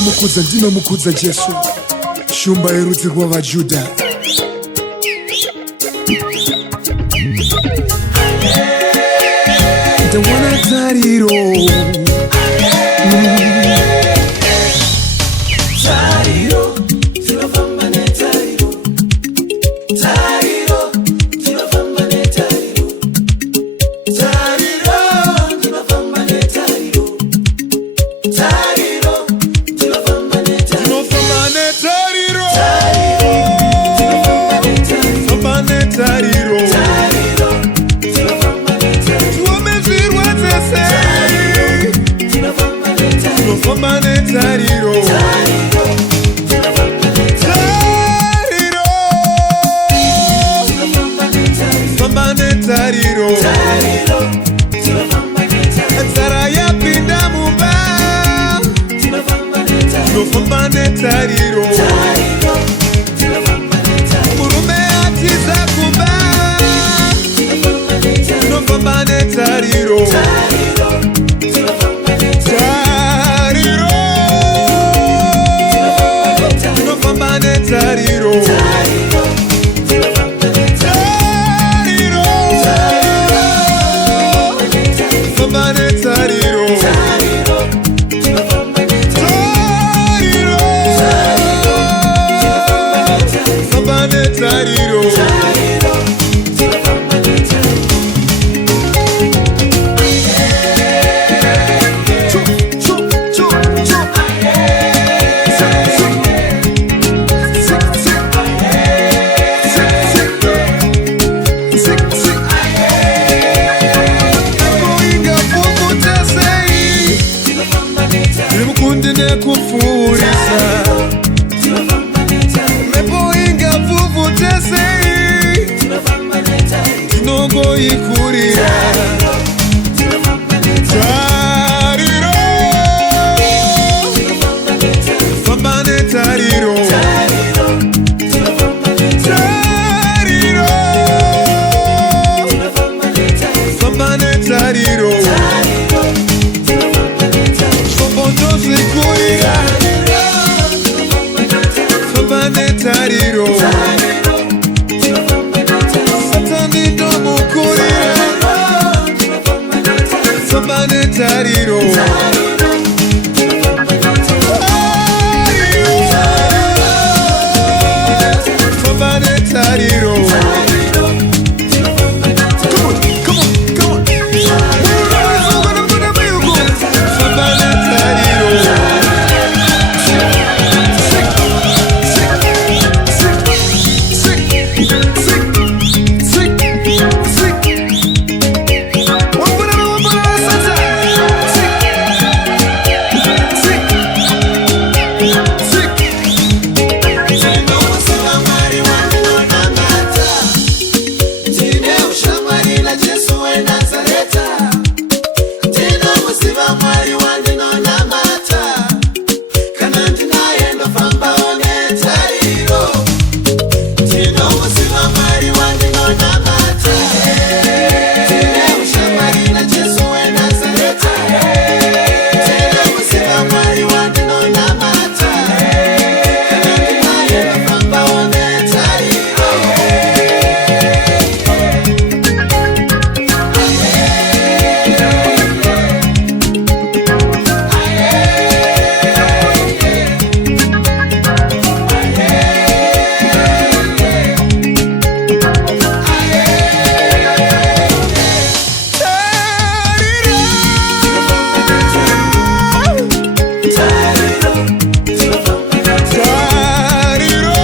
Ndinomukudza Jesu, shumba yerudzi rwavaJudha. Ndawana Tariro, Tariro, tinofamba neTariro. Tariro, tinofamba neTariro. Tariro, tinofamba neTariro. Tariro, tinofamba neTariro. Famba neTariro. Tuomezvirwa dzese. Tinofamba neTariro. Famba neTariro. Nzara yapinda mumba. Tinofamba neTariro. Murume atiza kumba. Tinofamba neTariro. Tariro. Tinofamba neTariro. Famba neTariro. Famba neTariro. Nekufurisa mepo ingavuvutese tinogoikurira Tariro famba neTariro Tariro famba neTariro Tariro, Satani ndomukurira, famba neTariro, famba neTariro. Tariro.